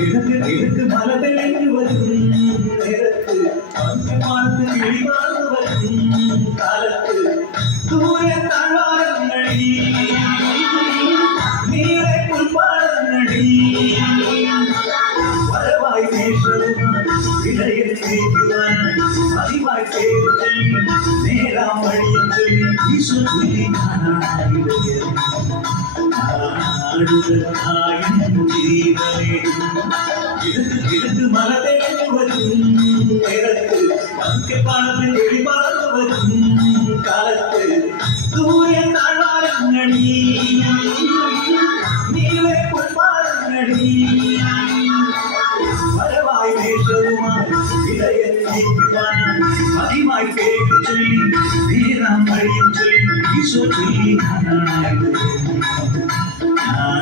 കിഴക്ക് മല തെളിഞ്ഞു വരും നേരത്ത് പാർത്ത് കിളി പാർന്നു വരും കാലത്ത് ദൂരെ താഴ്വാരങ്ങളിൽ നീളെ പുൽപ്പാടങ്ങളിൽ വരവായി ഇടയിൽ ജയിക്കുവാൻ പതിവായി ചേർച്ചൊല്ലി നേരാം വഴിയും ചൊല്ലി ഈശോ ചൊല്ലി കിഴക്ക് മല തെളിഞ്ഞു വരും നേരത്ത് പതുക്കെപ്പാടത്ത് കിളി പറന്നു വരും കാലത്ത് ദൂരെ താഴ്വാരങ്ങളിൽ നീളെ പുൽപ്പാടങ്ങളിൽ വരവായി വേഷവുമായി ഇടയൻ നയിക്കുവാൻ പതിവായി പേര് ചൊല്ലി നേരാം വഴിയും ചൊല്ലി ഈശോ ചൊല്ലി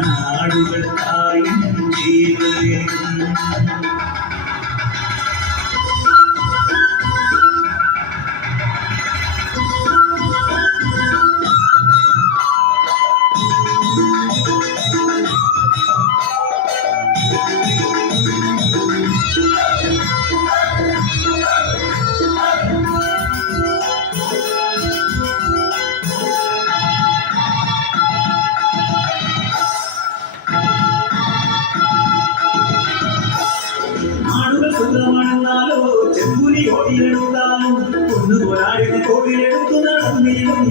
നാടുകൾക്കായി ജീവനെ സുഖമാണെന്നാലോ ചെമ്പുലി ഓടിയെടുത്താലും ഒന്ന് പോരാടിന കോവിലെടുത്തു നടന്നിടും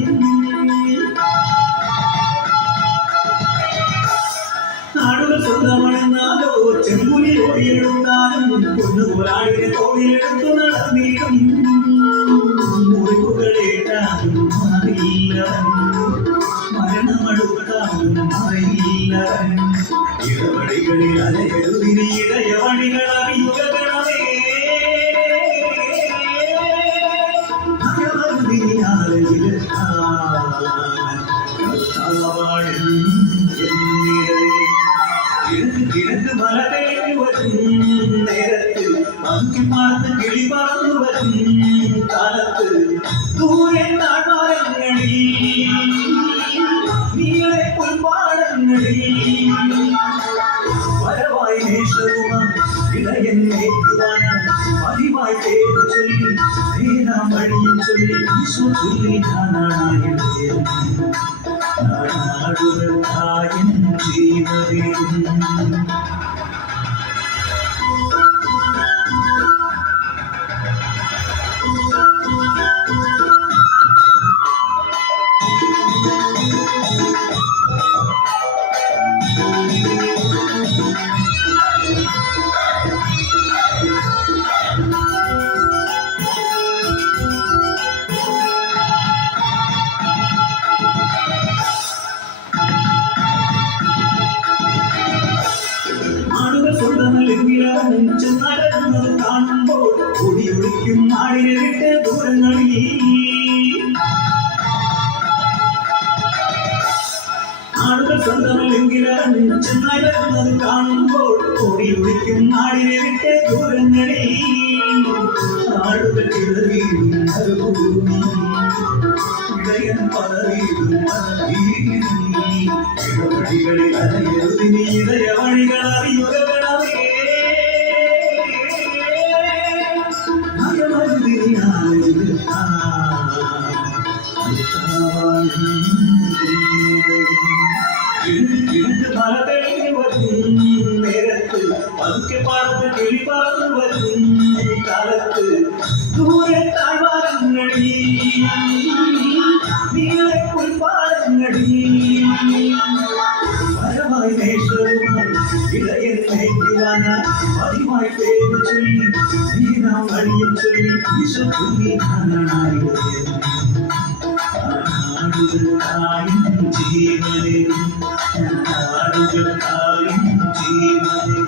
നാടുകൾ സ്വന്തമാണെന്നാലോ ചെമ്പുലി ഓടിയെടുത്താലും ഒന്ന് പോരാടിന കോവിലെടുത്തു നടന്നിടും മുറിവുകളേറ്റാലും മാറിയില്ലവൻ മരണമടുത്താലും മാറിയില്ലവൻ ഇടവഴികളിൽ അലയരുതിരി ഇടയവണികൾ അറിയുകണമേ കിഴക്ക് മല തെളിഞ്ഞു വരും നേരത്ത് പതുക്കി പാർത്ത് കിളി പറന്നു വരും കാലത്ത് ദൂരെ താഴ്വാരങ്ങളിൽ നീളെ പുൽപ്പാടങ്ങളിൽ വരവായി നേഷവുമായി ഇടയൻ നയിക്കുവാൻ പതിവായി പേര് ചൊല്ലി നേരാം വഴിയും ചൊല്ലി ഈശോ ചൊല്ലി നാടുകൾക്കായും ജീവനും നടന്നത് കാണുമ്പോൾ ഒടിയൊടിക്കും നാടിനെ വിട്ട് ദൂരങ്ങളിൽ ആളുകൾ സ്വന്തമല്ലെങ്കിലും നടന്നത് കാണുമ്പോൾ ഒടിയൊടിക്കും നാടിനെ വിട്ട് ദൂരങ്ങളിൽ ആളുകൾ ചിതറിയും മരുഭൂമി ഇടയൻ പതറിയും ഇടവഴികളിൽ അലയരുതിനി ഇടയ വഴികൾ അറിയുകണമേ മല തെളിഞ്ഞു വരും നേരത്ത് പതുക്കെ പാടത്ത് കിളി പറന്നു വരും കാലത്ത് ദൂരെ താഴ്വാരങ്ങളിൽ നീളെ പുൽപ്പാടങ്ങളിൽ വരവായി നേഷവുമായി ഇടയൻ നയിക്കുവാൻ പതിവായി പേര് ചൊല്ലി നീരാം വഴിയും ചൊല്ലി ഈശോ ചൊല്ലി നാടുകൾക്കായും ജീവനെ നാടുകൾക്കായും ജീവനെ